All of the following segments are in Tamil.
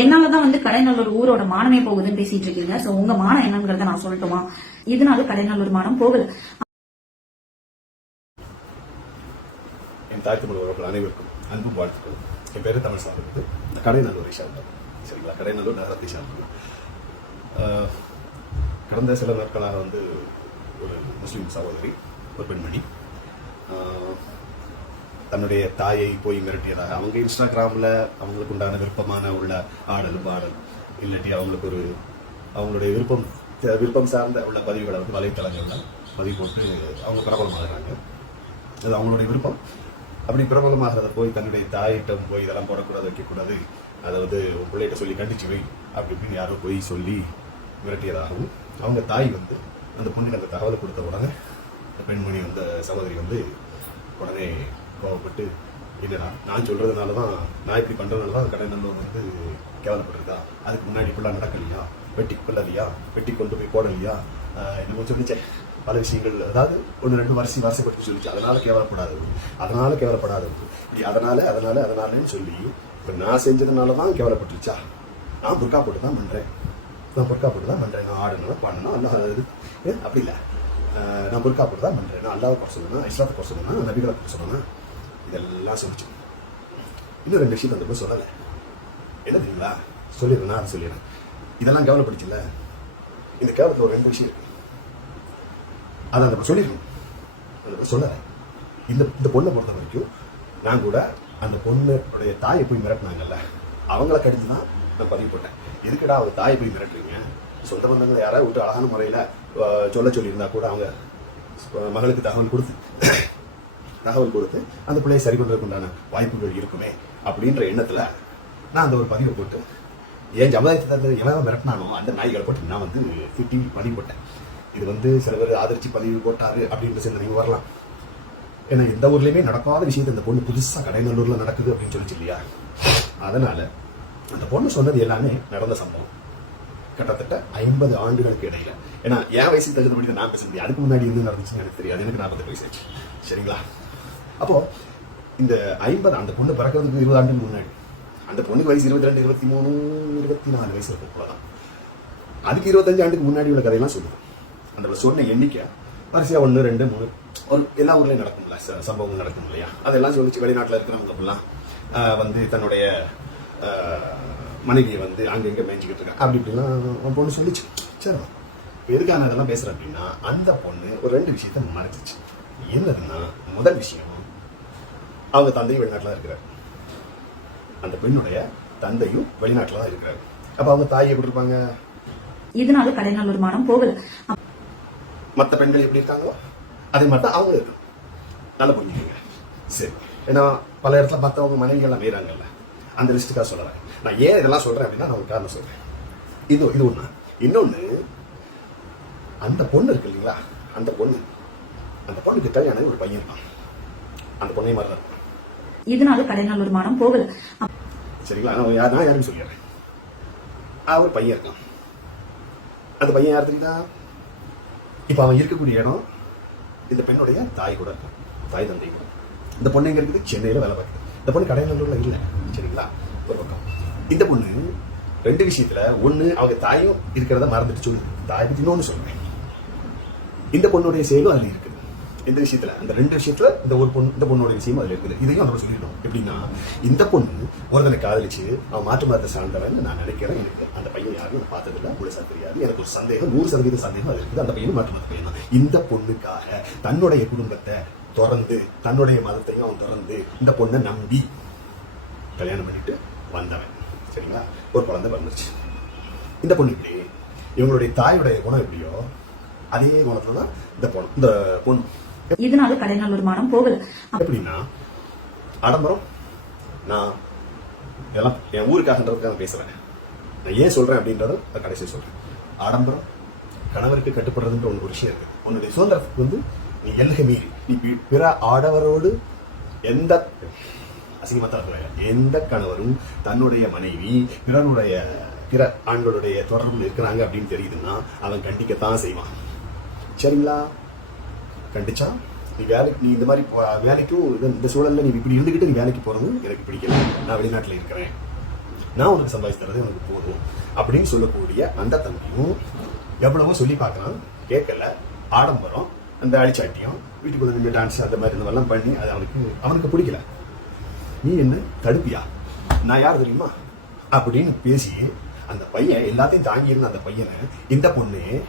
என்னாலதான் வந்து கடைநல்லூர் ஊரோட மானமே போகுதுன்னு பேசிட்டு இருக்கீங்க. சோ உங்க மானம் என்னங்கறத நான் சொல்லட்டுமா? இதனால கடைநல்லூர் மானம் போகுது என் தாய் தமிழ் உறவுகள் அனைவருக்கும் அன்பும் வாழ்த்துக்கள் என் பேரு தமிழ் சாப்பிடுது இந்த கடைநல்லூரை சார்ந்தது சரிங்களா? கடைநல்லூர் நகரத்தை சார்ந்தது கடந்த சில நாட்களாக வந்து ஒரு முஸ்லீம் சகோதரி ஒரு பெண்மணி. தன்னுடைய தாயை போய் மிரட்டியதாக. அவங்க இன்ஸ்டாகிராமில் அவங்களுக்கு உண்டான விருப்பமான உள்ள ஆடல் பாடல் இல்லாட்டி அவங்களுக்கு ஒரு அவங்களுடைய விருப்பம் விருப்பம் சார்ந்த உள்ள பதிவுகளை வந்து வலைத்தளங்கள்ல பதிவு போட்டு அவங்க பிரபலமாகறாங்க. அது அவங்களுடைய விருப்பம். அப்படி பிரபலமாகிறத போய் தன்னுடைய தாயிட்டம் போய் இதெல்லாம் போடக்கூடாது வைக்கக்கூடாது அதை வந்து உன் பிள்ளைகிட்ட சொல்லி கண்டிச்சு வை அப்படி இப்படின்னு யாரோ போய் சொல்லி மிரட்டியதாகவும் அவங்க தாய் வந்து அந்த பொண்ணுக்கு அந்த தகவலை கொடுத்த உடனே அந்த பெண்மணி வந்து சகோதரி வந்து உடனே கோவப்பட்டு இல்லைடா நான் சொல்கிறதுனால தான் நான் இப்படி பண்ணுறதுனால தான் கடைநல்லூர் வந்து கேவலப்பட்டிருக்கா? அதுக்கு முன்னாடி இப்படிலாம் நடக்கலையா? வெட்டி கொள்ளலையா வெட்டி கொண்டு போய் போடலையா? ஆஹ் என்னமோ சொல்லிச்சேன். பல விஷயங்கள் அதாவது ஒன்று ரெண்டு வருஷம் வருஷப்பட்டு சொல்லிச்சு. அதனால கேவலப்படாது. அதனால கேவலப்படாதது இப்படி அதனால அதனால அதனாலன்னு சொல்லி இப்போ நான் செஞ்சதுனால தான் கேவலப்பட்டுருச்சா? நான் புர்கா போட்டு தான் பண்ணுறேன் நான் புர்கா போட்டு தான் பண்ணுறேன் நான் ஆடணும் பண்ணணும். அல்ல அது அப்படி இல்லை. நான் புர்கா போட்டு தான் பண்ணுறேன் நான் அல்லாவை குறை சொல்லணும் இஸ்லாத்தை குறை சொல்லணும் நபிகளை குறை சொல்லணும் இதெல்லாம் சொல்லிச்சு. இன்னும் ரெண்டு விஷயம் அந்த போய் சொல்லலை. என்ன தெரியுங்களா? சொல்லிடுறேன் நான் அதை சொல்லிடுறேன். இதெல்லாம் கவலைப்படுச்சுல இந்த கேவலத்தில் ஒரு ரெண்டு விஷயம் இருக்கு. அதை அந்த சொல்லிடணும் அந்த சொல்லலை. இந்த இந்த பொண்ணை பொறுத்த வரைக்கும் நான் கூட அந்த பொண்ணுடைய தாயை போய் மிரட்டினாங்கல்ல. அவங்கள கடிச்சு தான் நான் பதிவு போட்டேன். எதுக்கடா அவங்க தாயை போய் மிரட்டுறீங்க? சொந்த பந்தங்களை யாராவது விட்டு அழகான முறையில் சொல்ல சொல்லியிருந்தா கூட அவங்க மகளுக்கு தகவல் கொடுத்து தகவல் கொடுத்து அந்த பிள்ளையை சரி பண்ணுறதுக்கு உண்டான வாய்ப்புகள் இருக்குமே அப்படின்ற எண்ணத்தில் நான் அந்த ஒரு பதிவை போட்டு என் சமுதாயத்தை எவ்வளோ மிரட்டினாலும் அந்த நாய்களை போட்டு நான் வந்து திட்டி பதிவு போட்டேன் இது வந்து சில பேர் ஆதரிச்சு பதிவு போட்டாரு அப்படின்ற சிந்தனை வரலாம். ஏன்னா எந்த ஊர்லேயுமே நடக்காத விஷயத்தை இந்த பொண்ணு புதுசாக கடைநல்லூரில் நடக்குது அப்படின்னு சொல்லிச்சு இல்லையா? அதனால் அந்த பொண்ணு சொன்னது எல்லாமே நடந்த சம்பவம். கிட்டத்தட்ட ஐம்பது ஆண்டுகளுக்கு இடையில. ஏன்னா என் வயசுக்கு தகுந்தபடி நான் பேச முடியும் அதுக்கு முன்னாடி என்ன நடந்துச்சுன்னு எனக்கு தெரியாது. எனக்கு நாற்பது வயசு சரிங்களா? அப்போது இந்த ஐம்பது அந்த பொண்ணு பிறக்கிறதுக்கு இருபது ஆண்டுக்கு முன்னாடி அந்த பொண்ணுக்கு வயசு இருபத்தி ரெண்டு இருபத்தி மூணு இருபத்தி நாலு வயசு இருக்கும் அவ்வளோதான் அதுக்கு இருபத்தஞ்சு ஆண்டுக்கு முன்னாடி உள்ள கதையெல்லாம் சொல்லுவோம். அந்த சொன்ன எண்ணிக்கை வரிசையாக ஒன்று ரெண்டு மூணு ஒரு எல்லா ஊர்லேயும் நடக்கும்ல சம்பவங்கள் நடக்கும் இல்லையா? அதெல்லாம் சொல்லிச்சு வெளிநாட்டில் இருக்கிறவங்க அப்படிலாம் வந்து தன்னுடைய மனைவியை வந்து அங்கங்கே மேய்ச்சிக்கிட்டு இருக்காங்க அப்படி இப்படிலாம் பொண்ணு சொல்லிச்சு. சரி எதுக்கான இதெல்லாம் பேசுகிறேன் அப்படின்னா அந்த பொண்ணு ஒரு ரெண்டு விஷயத்த மறைச்சிச்சு என்னதுன்னா முதல் விஷயம் அவங்க தந்தையும் வெளிநாட்டில் இருக்கிறார். அந்த பெண்ணுடைய தந்தையும் வெளிநாட்டில் தான் இருக்கிறார். அப்ப அவங்க தாய் எப்படி இருப்பாங்க? இதனால கடைநல்லூர் மானம் போகுது மற்ற பெண்கள் எப்படி இருக்காங்களோ அதே மாதிரி தான் அவங்க இருக்கும். நல்லா புரிஞ்சுக்கோங்க சரி. ஏன்னா பல இடத்துல மற்றவங்க மனைவி எல்லாம் வேறாங்கல்ல. அந்த லிஸ்ட்டுக்காக சொல்றேன் நான் ஏன் இதெல்லாம் சொல்றேன் அப்படின்னா நான் ஒரு காரணம் சொல்றேன். இது இது ஒண்ணு. இன்னொன்னு அந்த பொண்ணு இருக்கு இல்லைங்களா? அந்த பொண்ணு. அந்த பொண்ணுக்கு கல்யாணம் ஒரு பையன் இருப்பான் அந்த பொண்ணை மாதிரி தான். இதனால கடைநல்லூர் மானம் போகுது சரிங்களா? நான் யார் நான் யாருன்னு சொல்லிடுறேன். ஒரு பையன் இருக்கான். அந்த பையன் யார் தெரியுதா? இப்போ அவன் இருக்கக்கூடிய இடம் இந்த பெண்ணுடைய தாய் கூட இருக்கான். தாய் தந்தை கூட. இந்த பொண்ணு எங்க இருக்குது? சென்னையில வேலை பார்க்குது. இந்த பொண்ணு கடைநல்லூர்ல இல்லை. சரிங்களா? ஒரு பக்கம். இந்த பொண்ணு ரெண்டு விஷயத்துல ஒண்ணு அவங்க தாயும் இருக்கிறத மறந்துட்டு சொல்லுது. தாய் பத்தி இன்னொன்னு சொல்றேன். இந்த பொண்ணுடைய செயலும் அதுல இருக்குது இந்த விஷயத்துல அந்த ரெண்டு விஷயத்துல இந்த ஒரு பொண்ணு இந்த பொண்ணோட விஷயம் அதுல இருக்குது. இதையும் நம்ம சொல்லிடணும். எப்படின்னா இந்த பொண்ணு ஒருத்தனை காதலிச்சு அவன் மாற்று மதத்தை சார்ந்தவன் நான் நினைக்கிறேன். எனக்கு அந்த பையன் யாரும் நான் பார்த்ததில்ல. முழுசா தெரியாது. எனக்கு ஒரு சந்தேகம் நூறு சதவீத சந்தேகம் அது இருக்குது. அந்த பையன் மாற்று மத பையன் தான் இந்த பொண்ணுக்காக தன்னுடைய குடும்பத்தை திறந்து தன்னுடைய மதத்தையும் அவன் திறந்து இந்த பொண்ணை நம்பி கல்யாணம் பண்ணிட்டு வந்தவன். சரிங்களா? ஒரு குழந்தை வந்துருச்சு இந்த பொண்ணு இப்படி இவங்களுடைய தாயுடைய குணம் எப்படியோ அதே குணத்துல தான் இந்த பொண்ணு இந்த பொண்ணு. இதனால கடைநல்லூர் வருமானம் போகல? அப்படின்னா ஆடம்பரம் நான் இதெல்லாம் என் ஊருக்காகன்றதுக்காக பேசுறேன் நான் ஏன் சொல்றேன் அப்படின்றத நான் கடைசியா சொல்றேன். ஆடம்பரம் கணவருக்கு கட்டுப்படுறதுன்ற ஒரு விஷயம் இருக்கு. உன்னுடைய சுதந்திரத்துக்கு வந்து நீ எல்லை மீறி நீ பிற ஆடவரோடு எந்த அசிங்கமா எந்த கணவரும் தன்னுடைய மனைவி பிறனுடைய பிற ஆண்களுடைய தொடர்பு இருக்கிறாங்க அப்படின்னு தெரியுதுன்னா அவன் கண்டிக்கத்தான் செய்வான். சரிங்களா? கண்டிச்சா. நீ வேலைக்கு நீ இந்த மாதிரி வேலைக்கும் இது- இந்த சூழலில் நீ இப்படி இருந்துக்கிட்டு நீ வேலைக்கு போகிறது எனக்கு பிடிக்கல. நான் வெளிநாட்டில் இருக்கிறேன். நான் உனக்கு சம்பாதிச்சு தரது உனக்கு போதும். அப்படின்னு சொல்லக்கூடிய அந்த தம்பியும் எவ்வளவோ சொல்லி பார்க்கலாம். கேட்கல. ஆடம்பரம் அந்த அடிச்சாட்டியம் வீட்டுக்குள்ள நின்று டான்ஸ் அந்த மாதிரி இந்த மாதிரிலாம் பண்ணி அது அவனுக்கு அவனுக்கு பிடிக்கல. நீ என்ன தடுப்பியா? நான் யார் தெரியுமா? அப்படின்னு பேசி அந்த பையன் எல்லாத்தையும் தாங்கி இருந்த அந்த பையனை இந்த பொண்ணு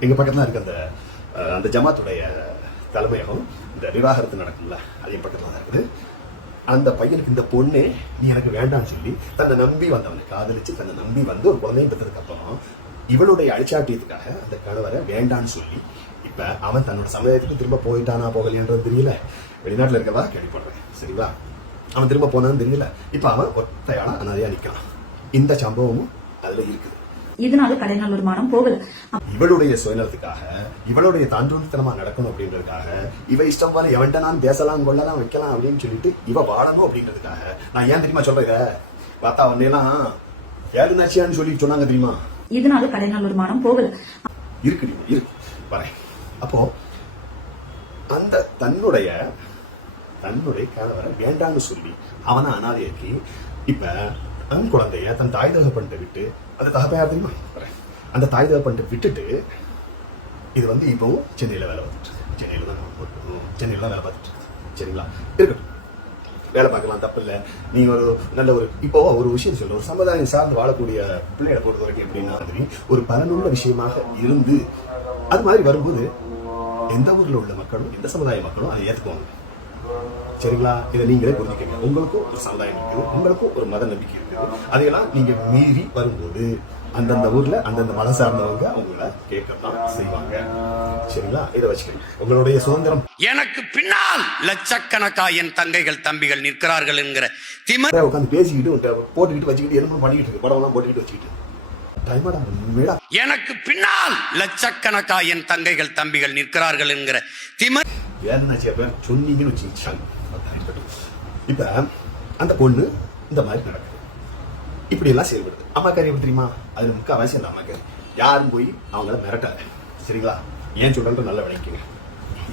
எங்கள் பக்கத்தில் இருக்க அந்த அந்த ஜமாத்துடைய தலைமையகம் இந்த விவாகரத்து நடக்கும்ல அதையும் பக்கத்தில் தான் இருக்குது. அந்த பையனுக்கு இந்த பொண்ணே நீ எனக்கு வேண்டாம்னு சொல்லி தன்னை நம்பி வந்தவனை காதலிச்சு தன்னை நம்பி வந்து ஒரு குழந்தையும் பெற்றதுக்கு அப்புறம் இவளுடைய அழிச்சாட்டியத்துக்காக அந்த கணவரை வேண்டான்னு சொல்லி இப்போ அவன் தன்னோட சமுதாயத்துக்கு திரும்ப போயிட்டானா போகலையான்றது தெரியல. வெளிநாட்டில் இருக்கவா? கேள்விப்படுறேன். சரிங்களா அவன் திரும்ப போனான்னு தெரியல. இப்போ அவன் ஒத்தையாளா அனாதையா நிற்கிறான் இந்த சம்பவமும் அதில் இருக்குது. இதனால கடைநல்லூர் மானம் போகல இவளுடைய சுயநலத்துக்காக இவளுடைய தாண்டூத்தனமா நடக்கணும் அப்படின்றதுக்காக இவ இஷ்டம் போல எவன்ட்ட நான் பேசலாம் கொள்ளலாம் வைக்கலாம் அப்படின்னு சொல்லிட்டு இவ வாழணும் அப்படின்றதுக்காக. நான் ஏன் தெரியுமா சொல்றேன் பார்த்தா அவனெல்லாம் ஏழு நச்சியான்னு சொல்லி சொன்னாங்க தெரியுமா? இதனால கடைநல்லூர் மானம் போகல இருக்கு இருக்கு. வரேன். அப்போ அந்த தன்னுடைய தன்னுடைய கணவரை வேண்டாம்னு சொல்லி அவனை அனாதையாக்கி இப்ப தன் குழந்தைய தன் தாய் தகப்பன்ட்ட விட்டு அந்த தகப்பையார் தெரியுமா? அந்த தாய் தகப்பன்ட்ட விட்டுட்டு இது வந்து இப்போவும் சென்னையில் வேலை பார்த்துட்டு சென்னையில் தான் சென்னையில் தான் வேலை பார்த்துட்டு சரிங்களா? இருக்கட்டும். வேலை பார்க்கலாம் தப்பு இல்லை. நீ ஒரு நல்ல ஒரு இப்போ ஒரு விஷயம் சொல்ற ஒரு சமுதாயம் சார்ந்து வாழக்கூடிய பிள்ளைகளை பொறுத்த வரைக்கும் எப்படின்னா மாதிரி ஒரு பலனுள்ள விஷயமாக இருந்து அது மாதிரி வரும்போது எந்த ஊரில் உள்ள மக்களும் எந்த சமுதாய மக்களும் அதை ஏற்றுக்குவாங்க சரிங்களா? இதை நீங்களே புரிஞ்சுக்கங்க. உங்களுக்கும் ஒரு சமுதாயம் இருக்குது. உங்களுக்கும் ஒரு மத நம்பிக்கை இருக்குது. அதையெல்லாம் நீங்க மீறி வரும்போது அந்தந்த ஊர்ல அந்தந்த மதம் சார்ந்தவங்க அவங்கள கேட்கத்தான் செய்வாங்க. சரிங்களா? இதை வச்சுக்கோங்க. உங்களுடைய சுதந்திரம். எனக்கு பின்னால் லட்சக்கணக்கா என் தங்கைகள் தம்பிகள் நிற்கிறார்கள் என்கிற திமர். உட்காந்து பேசிக்கிட்டு போட்டுக்கிட்டு வச்சுக்கிட்டு என்ன பண்ணிக்கிட்டு இருக்கு. படம் எல்லாம் போட்டுக்கிட்டு வச்சுக்கிட்டு. எனக்கு பின்னால் லட்சக்கணக்கா என் தங்கைகள் தம்பிகள் நிற்கிறார்கள் என்கிற திமர். வேதனாச்சி அப்ப சொன்னீங்கன்னு வச்சுக்கிச்சாங்க இப்போ அந்த பொண்ணு இந்த மாதிரி நடக்குது. இப்படியெல்லாம் செயல்படுது. அம்மா காரியம் எப்படி தெரியுமா? அதில் முக்கால்வாசி அந்த அம்மாக்காரி. யாரும் போய் அவங்கள மிரட்டல சரிங்களா? ஏன் சொல்கிறேன் நல்லா விளங்கிக்கங்க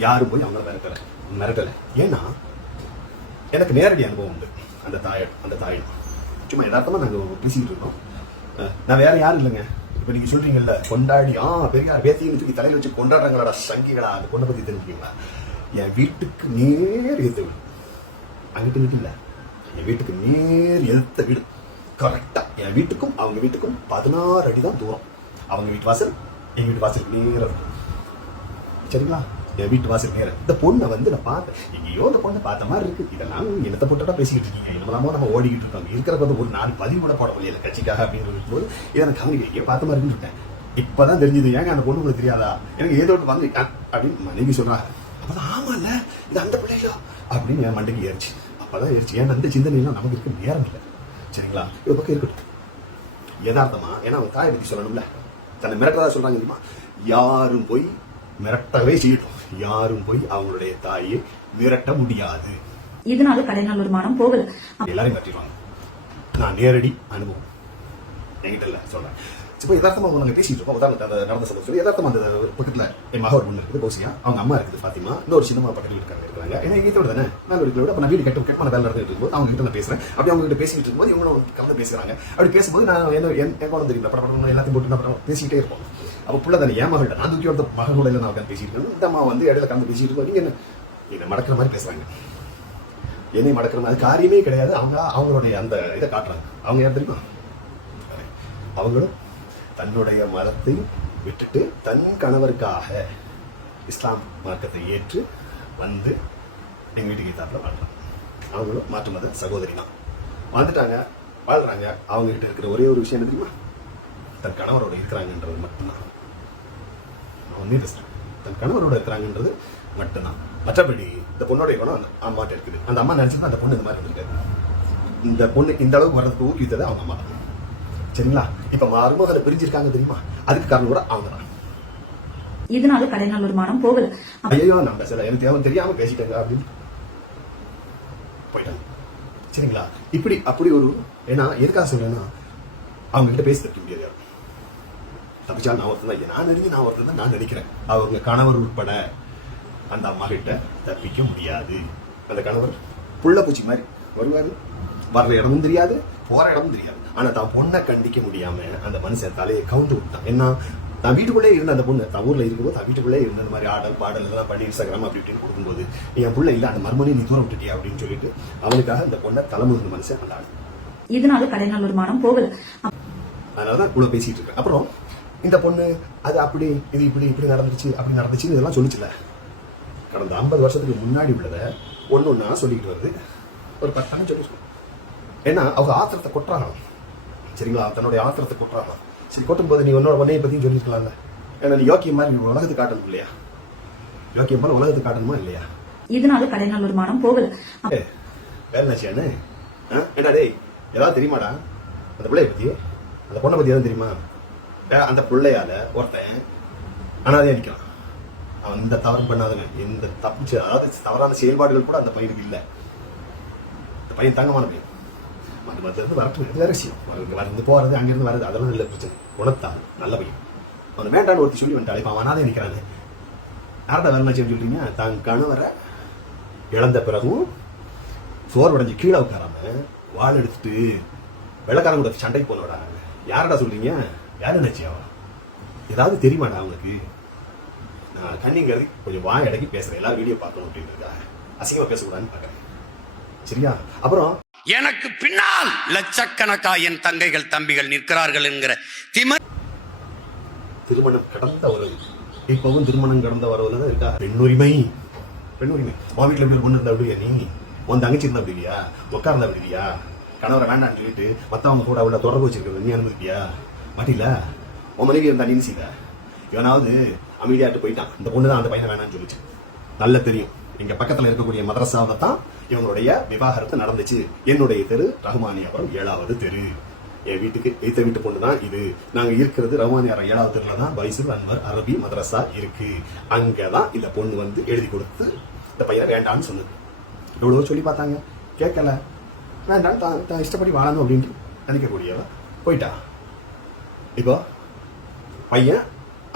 யாரும் போய் அவங்கள மிரட்டல. மிரட்டல. ஏன்னா எனக்கு நேரடி அனுபவம் உண்டு. அந்த தாய அந்த தாயிடம் சும்மா யதார்த்தமா நாங்கள் பேசிக்கிட்டு இருக்கோம் நான் வேற யாரும் இல்லைங்க. இப்போ நீங்கள் சொல்கிறீங்கல்ல கொண்டாடி ஆ பெரியார் பேத்தின்னு தூக்கி தலையில் வச்சு கொண்டாடுறாங்களா சங்கிகளா அது பொண்ணை பற்றி தெரிஞ்சுக்கீங்களா என் வீட்டுக்கு நேர் எதிர்வு அங்கிட்டு வீட்டு இல்லை என் வீட்டுக்கு நேர் எதிர்த்த வீடு. கரெக்டாக என் வீட்டுக்கும் அவங்க வீட்டுக்கும் பதினாறு அடி தான் தூரம். அவங்க வீட்டு வாசல் என் வீட்டு வாசல் நேரம் இருக்கும். சரிங்களா? என் வீட்டு வாசல் நேரம் இந்த பொண்ணை வந்து நான் பார்த்தேன். எங்கேயோ இந்த பொண்ணை பார்த்த மாதிரி இருக்கு. இதெல்லாம் என்னத்தை போட்டா பேசிக்கிட்டு இருக்கீங்க? என்னமோ நம்ம ஓடிக்கிட்டு இருக்கோம். இருக்கிற வந்து ஒரு நாலு பதிவு கூட போட முடியல. கட்சிக்காக அப்படின்னு இருக்கும்போது இதை நான் கவனிக்க எங்கேயோ பார்த்த மாதிரி இருந்துட்டேன் இருக்கேன். இப்பதான் தெரிஞ்சது ஏங்க அந்த பொண்ணு உங்களுக்கு தெரியாதா? எனக்கு ஏதோ ஒன்று வந்து அப்படின்னு மனைவி சொல்றாங்க. அப்பதான் ஆமால்ல. இது அந்த பிள்ளைகளோ அப்படின்னு என் மண்டைக்கு ஏறிச்சு. அப்பதான் ஏறிச்சு. ஏன்னா அந்த சிந்தனையெல்லாம் நமக்கு இருக்க நேரம் இல்லை. சரிங்களா? இது பக்கம் இருக்கட்டும். யதார்த்தமா ஏன்னா அவங்க தாயை பத்தி சொல்லணும்ல. தன்னை மிரட்டதா சொல்றாங்க தெரியுமா? யாரும் போய் மிரட்டவே செய்யட்டும். யாரும் போய் அவங்களுடைய தாயை மிரட்ட முடியாது. இதனால கடைநல்லூர் மானம் போகல. எல்லாரையும் மாற்றிடுவாங்க நான் நேரடி அனுபவம். என்கிட்ட இல்ல சொல்றேன். இப்போ யதார்த்தமா நாங்கள் பேசிட்டு இருக்கோம். உதாரணத்துக்கு அந்த நடந்த சம்பவம் சொல்லி யதார்த்தமாக அந்த ஒரு பக்கத்தில் என் மக ஒரு பொண்ணு இருக்குது கௌசியா. அவங்க அம்மா இருக்குது பாத்திமா இன்னொரு சின்னமாக பக்கத்தில் இருக்காங்க இருக்கிறாங்க. ஏன்னா எங்க வீட்டோட தானே? நான் ஒரு வீட்டோட அப்போ நான் வீடு கட்ட கட்டமான வேலை நடந்துட்டு இருக்கும்போது அவங்க கிட்ட நான் பேசுகிறேன் அப்படி அவங்க கிட்ட பேசிட்டு இருக்கும்போது இவங்களும் கலந்து பேசுகிறாங்க அப்படி பேசும்போது நான் என்ன என் என் குழந்தை தெரியல படம் எல்லாத்தையும் போட்டு நான் பேசிக்கிட்டே இருப்போம். அப்போ புள்ள தானே ஏன் மகள்கிட்ட. நான் தூக்கி வரத மகன் கூட நான் உட்காந்து பேசிட்டு இந்த அம்மா வந்து இடையில கலந்து பேசிட்டு இருக்கோம் நீங்க என்ன? இதை மடக்கிற மாதிரி பேசுறாங்க. என்னை மடக்கிற மாதிரி காரியமே கிடையாது. அவங்க அவங்களுடைய அந்த இதை காட்டுறாங்க. அவங்க யார் தெரியுமா? அவங்களும் தன்னுடைய மதத்தை விட்டுட்டு தன் கணவருக்காக இஸ்லாம் மார்க்கத்தை ஏற்று வந்து எங்கள் வீட்டுக்கு தாப்பில் வாழ்றாங்க. அவங்களும் மாற்று மத சகோதரி தான். வந்துட்டாங்க வாழ்கிறாங்க அவங்க கிட்ட இருக்கிற ஒரே ஒரு விஷயம் என்ன தெரியுமா? தன் கணவரோட இருக்கிறாங்கன்றது மட்டும்தான். நான் ஒன்னே தன் கணவரோட இருக்கிறாங்கன்றது மட்டும்தான். மற்றபடி இந்த பொண்ணோடைய குணம் அந்த அம்மாட்ட இருக்குது. அந்த அம்மா நினச்சது அந்த பொண்ணு இந்த மாதிரி இருக்காது இந்த பொண்ணு இந்த அளவுக்கு வர்றதுக்கு ஊக்குவித்தது அவங்க அம்மா தான். சரிங்களா? இப்ப மருமகளை பிரிஞ்சிருக்காங்க தெரியுமா? அதுக்கு காரணம் கூட அவங்க தான். இதனால கடைநல்லூர் மானம் போகல. ஐயோ நான் பேசல. எனக்கு தேவை தெரியாம பேசிட்டேங்க அப்படின்னு. போயிட்டாங்க. சரிங்களா? இப்படி அப்படி ஒரு ஏன்னா எதுக்காக சொல்றேன்னா அவங்க கிட்ட பேசி தப்பிக்க முடியாது. யாரும். நான் ஒருத்தன் தான். நான் நடிகை நான் ஒருத்தன் தான் நான் நினைக்கிறேன் அவங்க கணவர் உட்பட அந்த அம்மா கிட்ட தப்பிக்க முடியாது. அந்த கணவர் புள்ள பூச்சி மாதிரி வருவாரு. வர்ற இடமும் தெரியாது. போற இடமும் தெரியாது. ஆனா தான் பொண்ணை கண்டிக்க முடியாம அந்த மனுஷன் தலையை கவுந்து விட்டான். என்ன நான் வீட்டுக்குள்ளே இருந்த அந்த பொண்ணு தான் ஊர்ல இருக்கும்போது தான் வீட்டுக்குள்ளே இருந்த இந்த மாதிரி ஆடல் பாடல் இதெல்லாம் பண்ணி இன்ஸ்டாகிராம் அப்படி இப்படின்னு கொடுக்கும்போது என் பிள்ளை இல்ல அந்த மர்மனையும் நீ தூரம் விட்டுட்டியா? அப்படின்னு சொல்லிட்டு அவனுக்காக அந்த பொண்ணை தலைமுருந்த மனுஷன் அந்த ஆள் இதனால கடைநல்லூர் மானம் போகல. அதனாலதான் இவ்வளவு பேசிட்டு இருக்கேன். அப்புறம் இந்த பொண்ணு அது அப்படி இது இப்படி இப்படி நடந்துச்சு அப்படி நடந்துச்சு இதெல்லாம் சொல்லிச்சுல? கடந்த ஐம்பது வருஷத்துக்கு முன்னாடி உள்ளத ஒண்ணு ஒண்ணா சொல்லிக்கிட்டு வருது. ஒரு சொல்லி சொல்லு ஏன்னா அவங்க ஆத்திரத்தை கொட்டுறாங்களாம். சரிங்களா? தன்னுடைய ஆத்திரத்தை கொட்டுறாங்களாம். சரி கொட்டும் போது நீ உன்னோட உன்னைய பத்தியும் சொல்லிருக்கலாம்ல ஏன்னா நீ யோக்கியம் மாதிரி நீ உலகத்துக்கு காட்டணும் இல்லையா? யோக்கியம் போல உலகத்துக்கு காட்டணுமா இல்லையா? இதனால கடைநல்லூர் மானம் போகல. வேற என்னாச்சியானு ஏண்டா டேய் ஏதாவது தெரியுமாடா? அந்த பிள்ளைய பத்தி? அந்த பொண்ணை பத்தி எதாவது தெரியுமா? அந்த பிள்ளையால ஒருத்தன் அனாதையா நிற்கிறான் அவன் எந்த தவறும் பண்ணாதவன் எந்த தப்பு அதாவது தவறான செயல்பாடுகள் கூட அந்த பையனுக்கு இல்லை. அந்த பையன் தங்கமான பையன். மது மருந்து வரட்டும் இது விஷயம் வந்து போகிறது அங்கேருந்து வர்றது அதெல்லாம் இல்லை பிரச்சனை. குணத்தான் நல்ல பையன். அவன் வேண்டான்னு ஒருத்தி சொல்லி வந்துட்டாள் இப்போ அவன் அனாதையா நிற்கிறானே யார்டா வேலை சொல்கிறீங்க தான் கணவரை இழந்த பிறகும் சோர்வடைஞ்சு கீழே உட்காராம வாள் எடுத்துட்டு வெள்ளக்காரன் கூட சண்டைக்கு போனோடா யாரடா சொல்றீங்க? யாரு அவன் ஏதாவது தெரியுமாடா அவனுக்கு நான் கண்ணிங்கிறது கொஞ்சம் வாய் இடக்கி பேசுகிறேன் எல்லாரும் வீடியோ பார்க்கணும் அப்படின்றதுக்காக. அசிங்கமாக பேசக்கூடாதுன்னு பார்க்குறேன். சரியா? அப்புறம் எனக்கு பின்னால் லட்சக்கணக்கா என் தங்கைகள் தம்பிகள் நிற்கிறார்கள் என்கிற திம திருமணம் கடந்த உறவு. இப்பவும் திருமணம் கடந்த உறவுல தான் இருக்கா? பெண்ணுரிமை. பெண்ணுரிமை. உன் வீட்டில் எப்படி பொண்ணு இருந்தா விடுவியா நீ. உன் தங்கச்சி இருந்தா விடுவியா உட்கார்ந்தா விடுவியா கணவரை வேண்டாம்னு சொல்லிட்டு மற்றவங்க கூட உள்ள தொடர்பு வச்சிருக்கிறது நீ அனுமதிப்பியா மாட்டில? உன் மனைவி இருந்தா நீ என்ன இவனாவது அமைதியாட்டு போயிட்டான். இந்த பொண்ணு தான் அந்த பையனை வேணாம்னு சொல்லிச்சு. நல்ல தெரியும். எங்க பக்கத்துல இருக்கக்கூடிய மதரசாவில தான் இவங்களுடைய விவாகரத்து நடந்துச்சு. என்னுடைய தெரு ரஹ்மானியாபுரம் ஏழாவது தெரு. என் வீட்டுக்கு எய்த்த வீட்டு பொண்ணு தான் இது. நாங்க இருக்கிறது ரஹ்மானியாரம் ஏழாவது தெருல தான் பைசுல் அன்வர் அரபி மதரசா இருக்கு. அங்கதான் இந்த பொண்ணு வந்து எழுதி கொடுத்து இந்த பையனை வேண்டாம்னு சொன்னது. எவ்வளவோ சொல்லி பார்த்தாங்க. கேட்கல. வேண்டாம் தான் தான் இஷ்டப்படி வாழணும் அப்படின்ட்டு நினைக்கக்கூடியவ போயிட்டா. இப்போ பையன்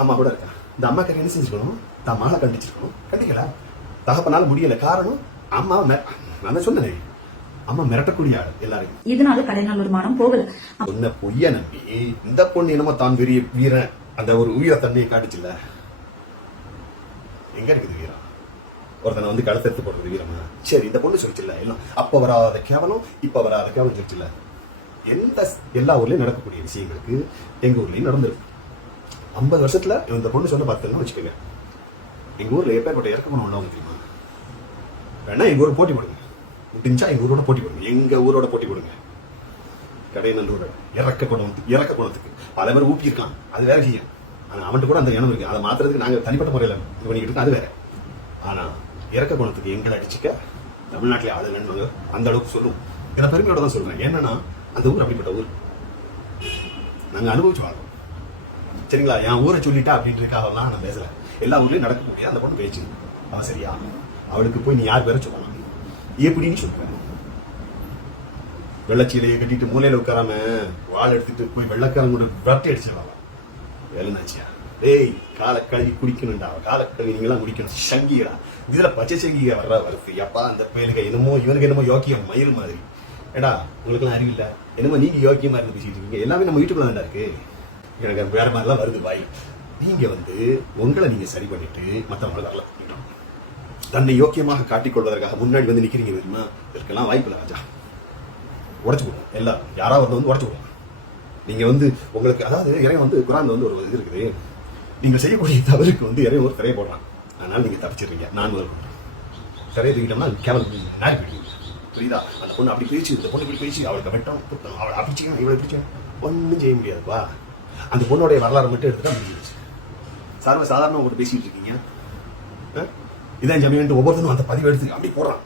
அம்மா கூட இருக்கான். இந்த அம்மா கறி என்ன செஞ்சுக்கணும்? தான் மாலை கண்டிச்சிருக்கணும். கண்டிக்கல. தகப்பனால முடியல. காரணம் அம்மா நான் சொன்னேன் அம்மா மிரட்டக்கூடிய ஆள் எல்லாரையும். இதனால கடைநல்லூர் மானம் போகல. சொன்ன பொய்ய நம்பி இந்த பொண்ணு என்னமோ தான் பெரிய வீரன் அந்த ஒரு உயிர தன்மையை காட்டுச்சுல்ல. எங்க இருக்குது வீரம்? ஒருத்தனை வந்து கழுத்தெடுத்து போடுறது வீரமா? சரி இந்த பொண்ணு சொல்லிச்சுல்ல எல்லாம். அப்ப வராத கேவலம் இப்ப வராத கேவலம் சொல்லிச்சுல்ல. எந்த எல்லா ஊர்லயும் நடக்கக்கூடிய விஷயங்களுக்கு எங்க ஊர்லயும் நடந்திருக்கு. ஐம்பது வருஷத்துல இந்த பொண்ணு சொன்ன பார்த்தேன்னு வச்சுக்கோங்க. எங்க ஊர்ல எப்பேற்பட்ட இறக்க குணம் உண்டவங்க தெரியுமா? வேணா எங்கள் ஊர் போட்டி போடுங்க. முடிஞ்சா எங்கள் ஊரோட போட்டி போடுங்க. எங்கள் ஊரோட போட்டி போடுங்க. கடைநல்லூர் இறக்க குணம் இறக்க குணத்துக்கு. பல பேர் ஊப்பியிருக்கான் அது வேற செய்யும் ஆனால் அவன்கிட்ட கூட அந்த இனம் இருக்குது அதை மாத்துறதுக்கு நாங்கள் தனிப்பட்ட முறையில் இது பண்ணிக்கிட்டு இருக்கோம். அது வேற. ஆனால் இறக்க குணத்துக்கு எங்களை அடிச்சுக்க தமிழ்நாட்டில் ஆளு இல்லைன்னு அந்த அளவுக்கு சொல்லுவோம் ஏன்னா பெருமையோட தான் சொல்கிறேன் என்னன்னா அந்த ஊர் அப்படிப்பட்ட ஊர். நாங்கள் அனுபவிச்சு வாழ்றோம். சரிங்களா? என் ஊரை சொல்லிட்டா அப்படின்றதுக்காகலாம் நான் பேசுகிறேன் எல்லா ஊர்லேயும் நடக்கக்கூடிய அந்த பொண்ணு பேச்சு. அவன் சரியா? அவளுக்கு போய் நீ யார் பேர சொல்லலாம்? எப்படின்னு சொல்லுவேன் வெள்ளச்சீலையை கட்டிட்டு மூலையில உட்காராம வாழை எடுத்துட்டு போய் வெள்ளக்காரங்க கூட விரட்டி அடிச்சிடலாம் வேலைனாச்சியா டேய் காலை கழுவி குடிக்கணும்டா. காலை கழுவி நீங்களாம் குடிக்கணும். சங்கிடா இதுல பச்சை சங்கிக வர்ற வருது எப்பா அந்த பையனுக்கு என்னமோ இவனுக்கு என்னமோ யோக்கியம் மயில் மாதிரி. ஏடா உங்களுக்குலாம் அறிவு என்னமோ நீங்க யோக்கியமா இருந்து பேசிட்டு இருக்கீங்க. எல்லாமே நம்ம வீட்டுக்குள்ள தான் இருக்கு. எனக்கு வேற மாதிரிலாம் வருது பாய் நீங்க வந்து உங்களை நீங்க சரி பண்ணிட்டு மற்றவங்களை வரல. பண்ணிட்டோம் தன்னை யோக்கியமாக காட்டிக்கொள்வதற்காக முன்னாடி வந்து நிக்கிறீங்க தெரியுமா? இதற்கெல்லாம் வாய்ப்பு இல்லை ராஜா. உடச்சு போடுவோம் எல்லாரும் யாராவது வந்து வந்து உடச்சு போடுவோம் நீங்க வந்து உங்களுக்கு அதாவது இறைவன் வந்து குரான் வந்து ஒரு இது இருக்குது. நீங்க செய்யக்கூடிய தவறுக்கு வந்து இறைவன் ஒரு திரையை போடுறான். அதனால நீங்க தப்பிச்சிடுறீங்க. நான் ஒரு திரையை தூக்கிட்டோம்னா கேவல் நாரி போயிடுவீங்க. புரியுதா? அந்த பொண்ணு அப்படி பேச்சு இந்த பொண்ணு இப்படி பேச்சு அவளுக்கு வெட்டம் குத்தம். அவளை அப்படி செய்யணும் இவளை இப்படி ஒன்றும் செய்ய முடியாதுப்பா அந்த பொண்ணுடைய வரலாறு மட்டும் எடுத்துட்டா முடிஞ்சிருச்சு. சர்வ சாதாரண உங்கள்கிட்ட பேசிட்டு இருக்கீங்க. இதான் ஜமீன்ட்டு ஒவ்வொருத்தரும் அந்த பதிவு எடுத்து அப்படி போடுறான்.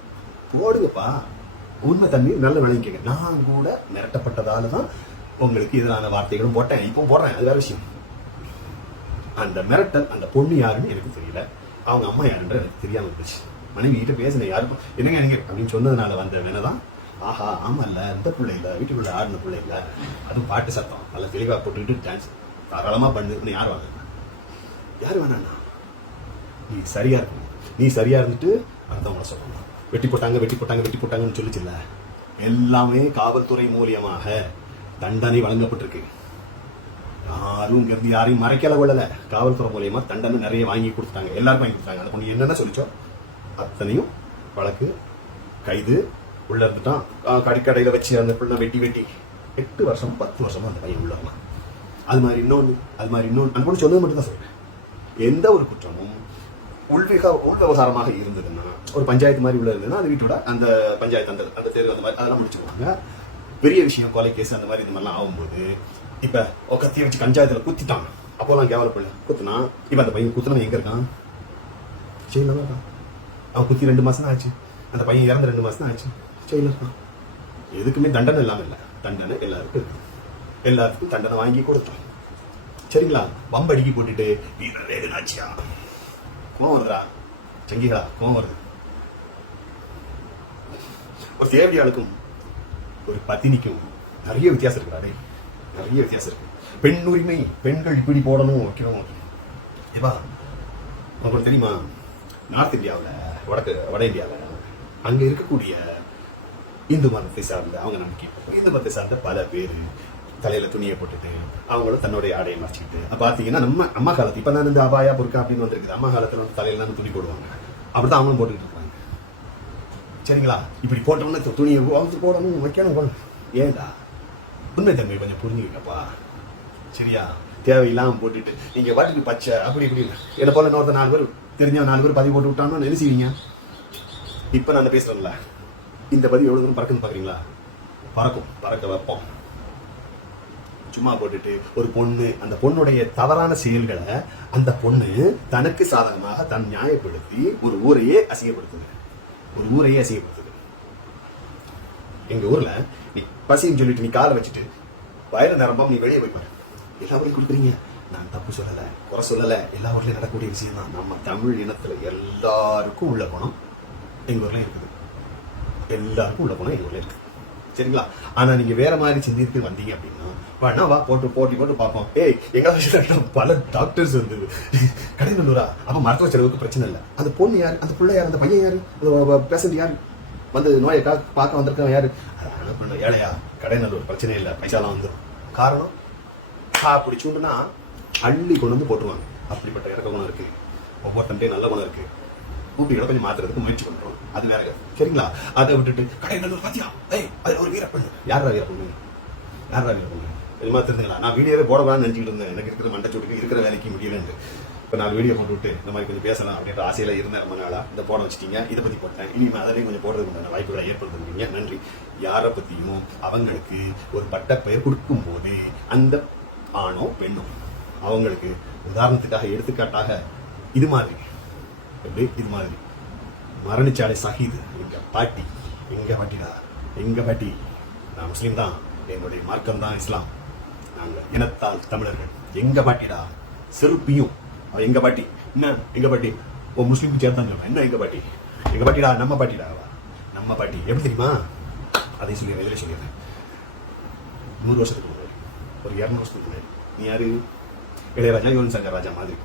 போடுங்கப்பா. உண்மை தண்ணி நல்ல விளங்கிக்கங்க நான் கூட மிரட்டப்பட்டதால தான் உங்களுக்கு எதிரான வார்த்தைகளும் போட்டேன். இப்போ போடுறேன். அது வேற விஷயம். அந்த மிரட்டல் அந்த பொண்ணு யாருன்னு எனக்கு தெரியல. அவங்க அம்மா யாருன்ற எனக்கு தெரியாம இருந்துச்சு மனைவி கிட்ட பேசினேன் யாருக்கும் என்னங்க என்னங்க அப்படின்னு சொன்னதுனால வந்த வேணதான் ஆஹா ஆமா இல்ல இந்த பிள்ளை இல்ல வீட்டுக்குள்ள ஆடின பிள்ளை இல்ல அதுவும் பாட்டு சத்தம். நல்லா தெளிவா போட்டுக்கிட்டு டான்ஸ் தாராளமா பண்ணு. யார் வாங்க யார் வேணாண்ணா நீ சரியா இருக்கும் நீ சரியா இருந்துட்டு அடுத்தவங்கள சொல்லலாம் வெட்டி போட்டாங்க வெட்டி போட்டாங்க வெட்டி போட்டாங்கன்னு சொல்லிச்சுல்ல? எல்லாமே காவல்துறை மூலியமாக தண்டனை வழங்கப்பட்டிருக்கு. யாரும் இங்கேருந்து யாரையும் மறைக்கல கொள்ளல. காவல்துறை மூலியமா தண்டனை நிறைய வாங்கி கொடுத்தாங்க எல்லாரும் வாங்கி கொடுத்தாங்க அந்த பொண்ணு என்னென்ன சொல்லிச்சோ அத்தனையும் வழக்கு கைது. உள்ள இருந்துட்டான் ஆ, வச்சு அந்த பிள்ளை வெட்டி வெட்டி. எட்டு வருஷம் பத்து வருஷமா அந்த பையன் உள்ள அது மாதிரி இன்னொன்று அது மாதிரி இன்னொன்று அந்த பொண்ணு சொன்னது மட்டும் தான் சொல்றேன். எந்த ஒரு குற்றமும் உள்விக உள் விவகாரமாக இருந்ததுன்னா ஒரு பஞ்சாயத்து மாதிரி உள்ள இருந்ததுன்னா அந்த வீட்டோட அந்த பஞ்சாயத்து அந்த அந்த தேர்வு அந்த மாதிரி அதெல்லாம் முடிச்சுக்குவாங்க. பெரிய விஷயம் கொலை கேஸ் அந்த மாதிரி இந்த மாதிரிலாம் ஆகும்போது இப்போ ஒரு கத்தியை வச்சு பஞ்சாயத்தில் குத்திட்டாங்க. அப்போலாம் கேவலப்படல குத்துனா இப்போ அந்த பையன் குத்துனா எங்க இருக்கான்? ஜெயில தான் இருக்கான். அவன் குத்தி ரெண்டு மாசம் தான் ஆச்சு. அந்த பையன் இறந்து ரெண்டு மாசம் தான் ஆச்சு. ஜெயில இருக்கான். எதுக்குமே தண்டனை இல்லாமல் இல்லை. தண்டனை எல்லாருக்கும் எல்லாருக்கும் தண்டனை வாங்கி கொடுத்தான். சரிங்களா? பம்படிக்கு போட்டுட்டு வீரர் வேகனாச்சியா கோவம் வருதுடா சங்கிகளா கோவம் வருது. ஒரு தேவையாளுக்கும் ஒரு பத்தினிக்கும் நிறைய வித்தியாசம் இருக்குடா டேய் நிறைய வித்தியாசம் இருக்கு. பெண் உரிமை பெண்கள் இப்படி போடணும் வைக்கணும் ஏவா உங்களுக்கு தெரியுமா? நார்த் இந்தியாவில் வடக்கு வட இந்தியாவில் அங்க இருக்கக்கூடிய இந்து மதத்தை சார்ந்த அவங்க நம்பிக்கை இந்து மதத்தை சார்ந்த பல பேர் தலையில துணியை போட்டுட்டு அவங்களும் தன்னுடைய ஆடையை மறைச்சிக்கிட்டு. அப்ப பாத்தீங்கன்னா நம்ம அம்மா காலத்து இப்போ தான் இந்த அபாயா பொருக்கா அப்படின்னு வந்திருக்குது. அம்மா காலத்துல வந்து தலையில தான் துணி போடுவாங்க. அப்படிதான் அவங்களும் போட்டுக்கிட்டு இருக்காங்க. சரிங்களா? இப்படி போட்டோம்னா துணியை அவுத்து போடணும் வைக்கணும் ஏண்டா? ஏன்டா உண்மை தம்பி கொஞ்சம் புரிஞ்சுக்கப்பா சரியா? தேவையில்லாமல் போட்டுட்டு நீங்க வாட்டுக்கு பச்சை அப்படி இப்படி. என்ன போல இன்னொருத்த நாலு பேர் தெரிஞ்ச நாலு பேர் பதிவு போட்டு விட்டான்னு நினைச்சுவீங்க இப்போ நான் பேசுறேன்ல? இந்த பதிவு எவ்வளோ தூரம் பறக்குன்னு பாக்குறீங்களா? பறக்கும் பறக்க வைப்போம். சும்மா போட்டுட்டு ஒரு பொண்ணு அந்த பொண்ணுடைய தவறான செயல்களை அந்த பொண்ணு தனக்கு சாதகமாக தன் நியாயப்படுத்தி ஒரு ஊரையே அசிங்கப்படுத்துது. ஒரு ஊரையே அசிங்கப்படுத்துது. எங்க ஊர்ல நீ பசின்னு சொல்லிட்டு நீ காலை வச்சுட்டு வயிறு நிரம்பம் நீ வெளியே போய் பாரு. எல்லா கொடுக்குறீங்க. நான் தப்பு சொல்லல குறை சொல்லல. எல்லா ஊர்லயும் நடக்கக்கூடிய விஷயம் தான் நம்ம தமிழ் இனத்துல எல்லாருக்கும் உள்ள குணம் எங்க ஊர்ல இருக்குது. எல்லாருக்கும் உள்ள குணம் எங்க ஊர்ல இருக்குது. சரிங்களா? ஆனா நீங்க வேற மாதிரி சிந்தித்து வந்தீங்க அப்படின்னா வேணா வா போட்டு போட்டி போட்டு பார்ப்போம். ஏய் எங்க பல டாக்டர்ஸ் இருந்தது. கடைநல்லூரா அப்ப மருத்துவ செலவுக்கு பிரச்சனை இல்லை. அந்த பொண்ணு யார்? அந்த பிள்ளை யார்? அந்த பையன் யார்? அந்த பேஷண்ட் யாரு? வந்து நோயை கா பார்க்க வந்திருக்கவன் யாரு? அதான் பண்ண ஏழையா? கடைநல்லூர் பிரச்சனை இல்லை. பைசாலாம் வந்துடும் காரணம்? அப்படி சூண்டுனா அள்ளி கொண்டு வந்து போட்டுருவாங்க. அப்படிப்பட்ட இறக்க குணம் இருக்கு. ஒவ்வொருத்தன்ட்டே நல்ல குணம் இருக்கு. ஊட்டிகளை கொஞ்சம் மாத்துறதுக்கு முயற்சி பண்றோம். அது வேற சரிங்களா? அதை விட்டுட்டு கடை பாத்தியா? ஏய் அது ஒரு வீரப்பண்ணு யாரா வீரப்பண்ணு யாரா வீரப்பண்ணு தெரியுமா தெரிஞ்சுங்களா நான் வீடியோவே போடலாம்னு நினைச்சிட்டு இருந்தேன். எனக்கு இருக்கிற மண்டச்சோட்டுக்கு இருக்கிற வேலைக்கு முடியலன்னு இப்போ நாலு வீடியோ போட்டு விட்டு இந்த மாதிரி கொஞ்சம் பேசலாம் அப்படின்ற ஆசையில இருந்தேன் ரொம்ப நாளா. இந்த போட வச்சுட்டீங்க. இதை பத்தி போட்டேன். இனிமே அதிலையும் கொஞ்சம் போடுறதுக்கு உண்டான வாய்ப்புகளை ஏற்படுத்துறீங்க நன்றி. யாரை பத்தியும் அவங்களுக்கு ஒரு பட்ட பெயர் கொடுக்கும் போது அந்த ஆணோ பெண்ணோ அவங்களுக்கு உதாரணத்துக்காக எடுத்துக்காட்டாக இது மாதிரி எப்படி இது மாதிரி. மரணிச்சாலே சஹீது எங்க பாட்டி எங்க பாட்டிடா எங்க பாட்டி? நான் முஸ்லீம் தான். எங்களுடைய மார்க்கம் தான் இஸ்லாம். நாங்க இனத்தால் தமிழர்கள். எங்க பாட்டிடா? செருப்பியும். அவ எங்க பாட்டி? என்ன? எங்கள் பாட்டி? ஓ முஸ்லீமுக்கு சேர்த்தான் சொல்லுவேன் என்ன எங்கள் பாட்டி? எங்க பாட்டிடா? நம்ம பாட்டிடா நம்ம பாட்டி. எப்படி தெரியுமா? அதை சொல்லிடுறேன் இதில் சொல்லிடுறேன். நூறு வருஷத்துக்கு முன்னாடி. ஒரு இரநூறு வருஷத்துக்கு முன்னாடி. நீ யாரு? இளையராஜா யுவன் சங்கர் ராஜா மாதிரி.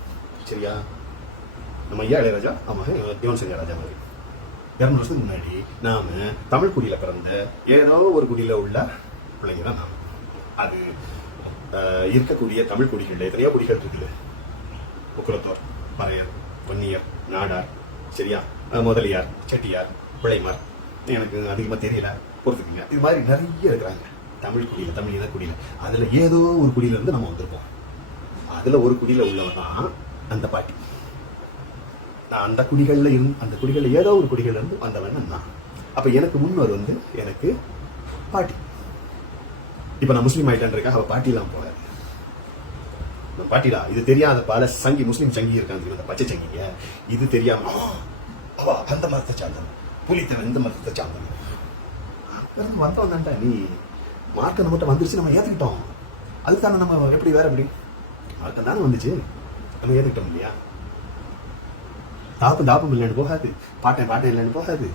சரியா? நம்ம ஐயா இளையராஜா ஆமாம் யுவன் சங்கர் மாதிரி. இரநூறு வருஷத்துக்கு முன்னாடி நாம் தமிழ் குடியில் பிறந்த ஏதோ ஒரு குடியில் உள்ள பிள்ளைங்க தான் நாம். அது இருக்கக்கூடிய தமிழ் குடிகள் எத்தனையோ குடிகள் இருக்குது உக்குலத்தோர் பறையர் பொன்னியர் நாடார் சரியா? முதலியார் செட்டியார் பிள்ளைமார் எனக்கு அதிகமாக தெரியல பொறுத்துக்குங்க. இது மாதிரி நிறைய இருக்கிறாங்க. தமிழ் குடியில் தமிழ் இன குடியில. அதில் ஏதோ ஒரு குடியிலேருந்து நம்ம வந்திருப்போம். அதில் ஒரு குடியில் உள்ளவர் தான் அந்த பாட்டி. நான் அந்த குடிகளில் அந்த குடிகளில் ஏதோ ஒரு குடிகள்ல இருந்து வந்தவன் நான். அப்போ எனக்கு முன்னோர் வந்து எனக்கு பாட்டி. இப்போ நான் முஸ்லீம் ஆயிட்டேன்றக்காக அவள் பாட்டிலாம் போல. பாட்டிலா இது தெரியாத பல சங்கி முஸ்லீம் சங்கி இருக்காங்க அந்த பச்சை சங்கிங்க. இது தெரியாம அவா அந்த மதத்தை சார்ந்தவன். புலித்தவன் இந்த மதத்தை சார்ந்தவன். அங்கிருந்து வந்தவன் தான்டா நீ. மார்க்கம் நம்மகிட்ட வந்துருச்சு நம்ம ஏற்றுக்கிட்டோம் அதுக்கான நம்ம எப்படி வேற எப்படி மார்க்கம் தானே வந்துச்சு. நம்ம ஏற்றுக்கிட்டோம் இல்லையா? தாப்பு தாப்பம் இல்லைன்னு போகாது. பாட்டை பாட்டை இல்லைன்னு போகாது.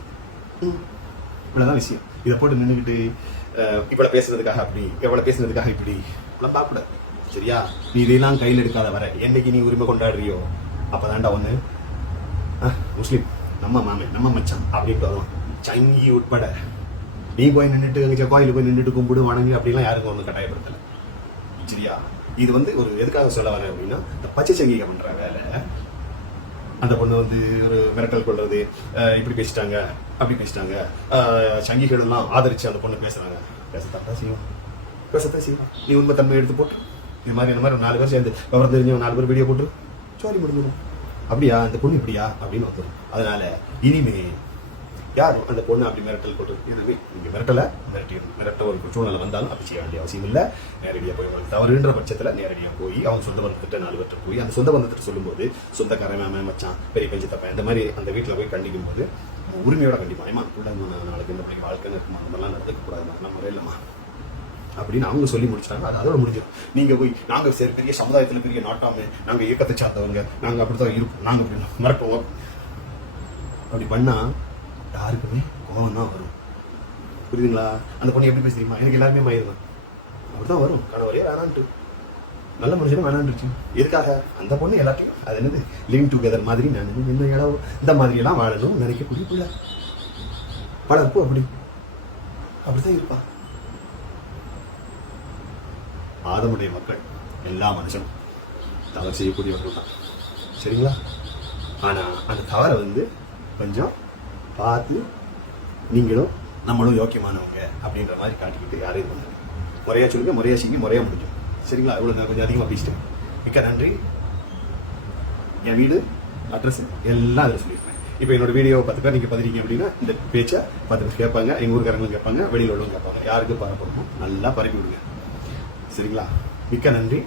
இவ்வளோதான் விஷயம். இதை போட்டு நின்றுக்கிட்டு இவ்வளோ பேசுனதுக்காக அப்படி எவ்வளோ பேசுனதுக்காக இப்படி இப்பெல்லாம் பார்க்கக்கூடாது சரியா? நீ இதெல்லாம் கையில் எடுக்காத வர. என்னைக்கு நீ உரிமை கொண்டாடுறியோ அப்போ தாண்டா ஒன்று முஸ்லீம் நம்ம மாமன் நம்ம மச்சான் அப்படின்ட்டு வருவான். சங்கி உட்பட. நீ போய் நின்றுட்டு அங்கே கோயிலுக்கு போய் நின்றுட்டு கும்பிடு வணங்கி அப்படிலாம் யாருக்கும் ஒன்றும் கட்டாயப்படுத்தலை. சரியா? இது வந்து ஒரு எதுக்காக சொல்ல வரேன் அப்படின்னா இந்த பச்சை சங்கிகை பண்ணுறாங்க அந்த பொண்ணு வந்து ஒரு மிரட்டல் கொள்வது இப்படி பேசிட்டாங்க அப்படி பேசிட்டாங்க. சங்கிகள் எல்லாம் ஆதரிச்சு அந்த பொண்ணு பேசுறாங்க. பேசத்தான் செய்வோம் பேசத்தான் செய்வோம் நீ உண்மை தன்மை எடுத்து போட்டு இந்த மாதிரி இந்த மாதிரி நாலு பேர் சேர்ந்து விவரம் தெரிஞ்சு நாலு பேர் வீடியோ போட்டு சாரி முடிஞ்சிடும். அப்படியா? அந்த பொண்ணு இப்படியா? அப்படின்னு வந்துடும் அதனால இனிமே யாரும் அந்த பொண்ணு அப்படி மிரட்டல் கொண்டு எனவே நீங்கள் மிரட்டலை மிரட்டி மிரட்ட ஒரு சூழ்நிலை வந்தாலும் அப்படி செய்ய வேண்டிய அவசியம் இல்லை. நேரடியாக போய் உங்களுக்கு தவறுன்ற பட்சத்தில் நேரடியாக போய் அவன் சொந்த பந்தத்திட்ட நாலு பேர்ட்ட போய் அந்த சொந்த பந்தத்திட்ட சொல்லும்போது சொந்தக்காரன் மேம் மச்சான் பெரிய பெஞ்சு தப்பேன் இந்த மாதிரி அந்த வீட்டில் போய் கண்டிக்கும் போது உரிமையோட கண்டிப்பா ஏமா கூட நாளைக்கு இந்த மாதிரி வாழ்க்கை இருக்குமா அந்த மாதிரிலாம் நடந்துக்க நம்ம முறையிலமா அப்படின்னு அவங்க சொல்லி முடிச்சிட்டாங்க. அது அதோட முடிஞ்சிடும் நீங்க போய் நாங்க சரி பெரிய சமுதாயத்துல பெரிய நாட்டாம நாங்க இயக்கத்தை சார்ந்தவங்க நாங்க அப்படித்தான் இருக்கோம் நாங்க அப்படி மிரட்டுவோம். அப்படி பண்ணா யாருக்குமே கோவம் தான் வரும். புரியுதுங்களா? அந்த பொண்ணு எப்படி பேசுறீமா எனக்கு எல்லாருமே அப்படி தான் வரும். கணவரையே வேணான்ட்டு. நல்ல மனுஷனும் வேணான்றுச்சு எதுக்காக? அந்த பொண்ணு எல்லாத்தையும் அது என்னது? லிவிங் டுகெதர் மாதிரி நான் இந்த இடம்? இந்த மாதிரியெல்லாம் வாழணும் நினைக்கக்கூடிய பிள்ளை. பலருக்கும் அப்படி. அப்படிதான் இருப்பா. ஆதமுடைய மக்கள் எல்லா மனுஷனும். தவறு செய்யக்கூடியவர்கள் தான். சரிங்களா? ஆனால் அந்த தவறை வந்து கொஞ்சம் பார்த்து நீங்களும் நம்மளும் யோக்கியமானவங்க அப்படின்ற மாதிரி காட்டிக்கிட்டு யாரையும் பண்ணுங்க பண்ணாங்க முறையா சொல்லுங்க முறையா செய்யுங்க முறையா முடிஞ்சோம் சரிங்களா? இவ்வளோ நான் கொஞ்சம் அதிகமாக பேசிட்டேன். மிக்க நன்றி. என் வீடு அட்ரஸ் எல்லாம் அதில் சொல்லியிருப்பேன் இப்போ என்னோட வீடியோவை பத்து பேர் நீங்கள் பதினீங்க அப்படின்னா இந்த பேச்சை பத்து பேர் கேட்பாங்க எங்கள் ஊருக்காரங்களும் கேட்பாங்க வெளியில் உள்ளவங்க கேட்பாங்க. யாருக்கு பரப்பணுமோ நல்லா பரப்பி விடுங்க. சரிங்களா? மிக்க நன்றி.